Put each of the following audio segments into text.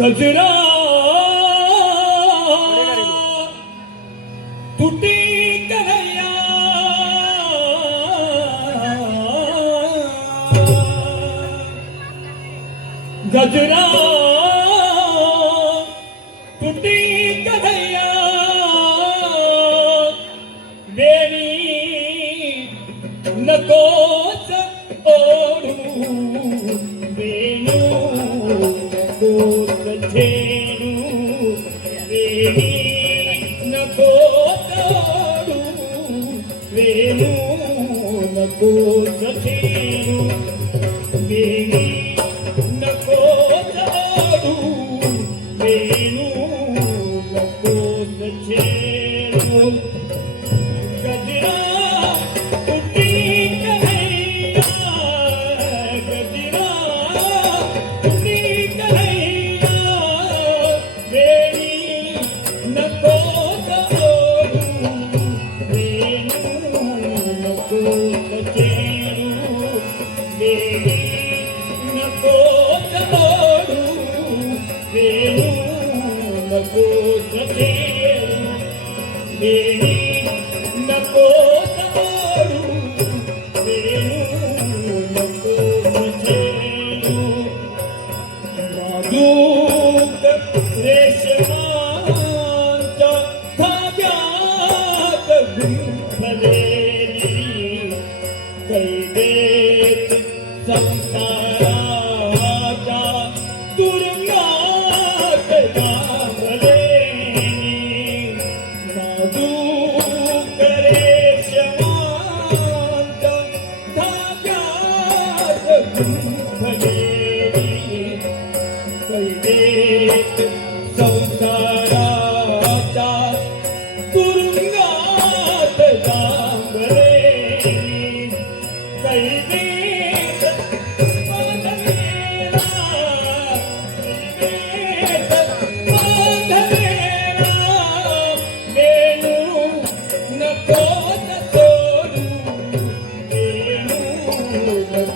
Cause it all નથી દેવી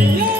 yeah.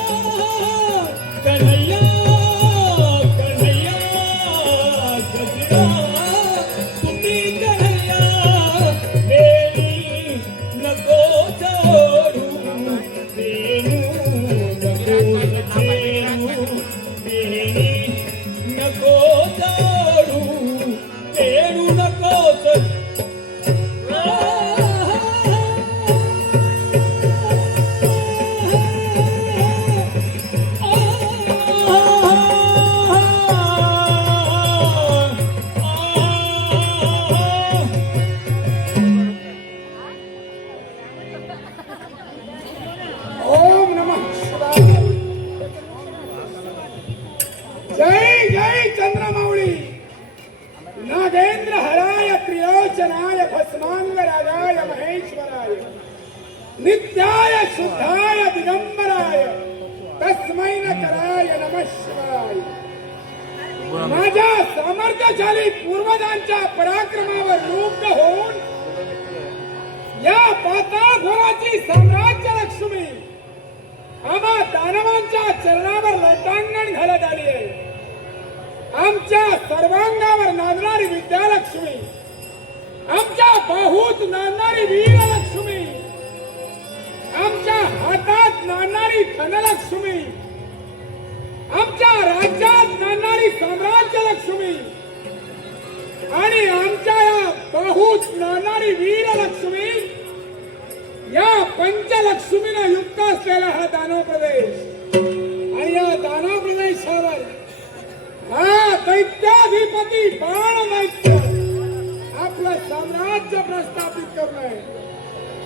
नित्याय शुद्धाय दिगंबराय। तस्मै कराय नमः शिवाय। माझ्या सामर्थ्यशाली पूर्वजांच्या पराक्रमावर मुग्ध होऊन या पाताळघोराची साम्राज्य लक्ष्मी आम्हा दानवांच्या चरणावर लोटांगण घालत आली आहे. आमच्या सर्वांगावर नांदणारी विद्यालक्ष्मी आमच्या बाहूत नांदणारी वीर आमच्या हातात नांदणारी धनलक्ष्मी. आमच्या राज्यात नांदणारी साम्राज्य लक्ष्मी. आणि आमच्या या बाहूत नांदणारी वीरलक्ष्मी या पंचलक्ष्मीनं युक्त असलेला हा दानव प्रदेश. आणि या दानव प्रदेशावर हा दैत्याधिपती बाण दैत्य आपलं साम्राज्य प्रस्थापित करणार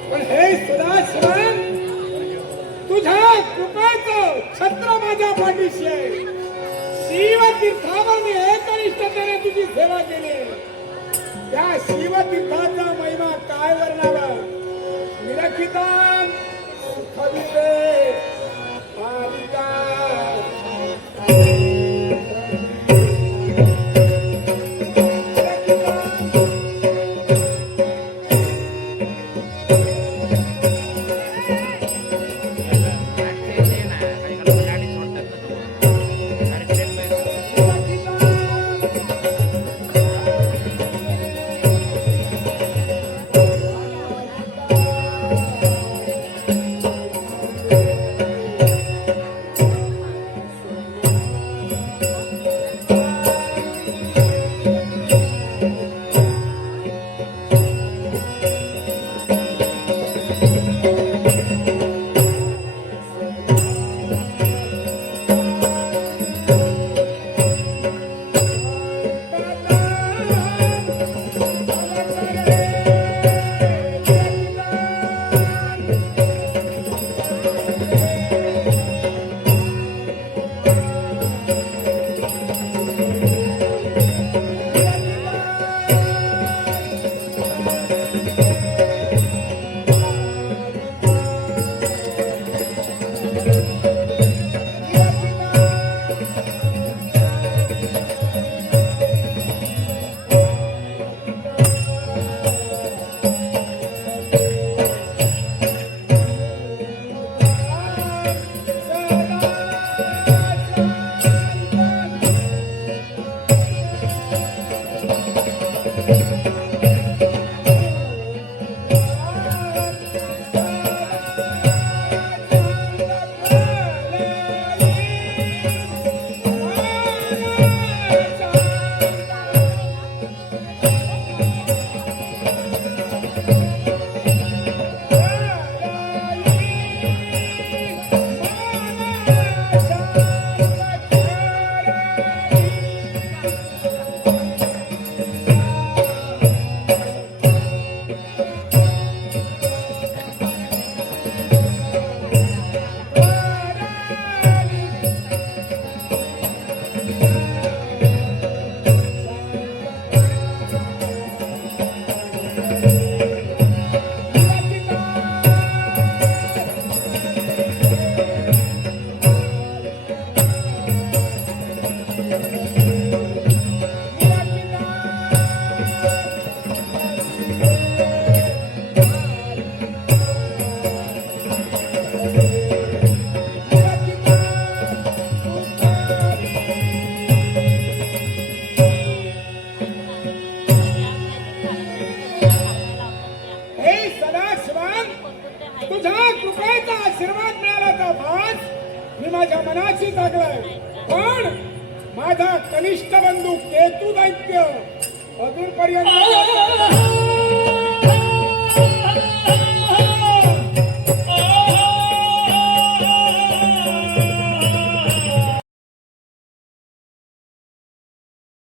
पण हे सदाशिवन तुझ्या कृपेच छत्र माझ्या पाठीशी आहे. शिव तीर्थावर एकनिष्ठतेने तुझी सेवा केली. त्या शिव तीर्थाचा महिमा काय वर्णावा निरखितान सुखविते पालिका आज मी माझ्या मनाशी जागलाय पण माझा कनिष्ठ बंधू केतू दैत्य अजूनपर्यंत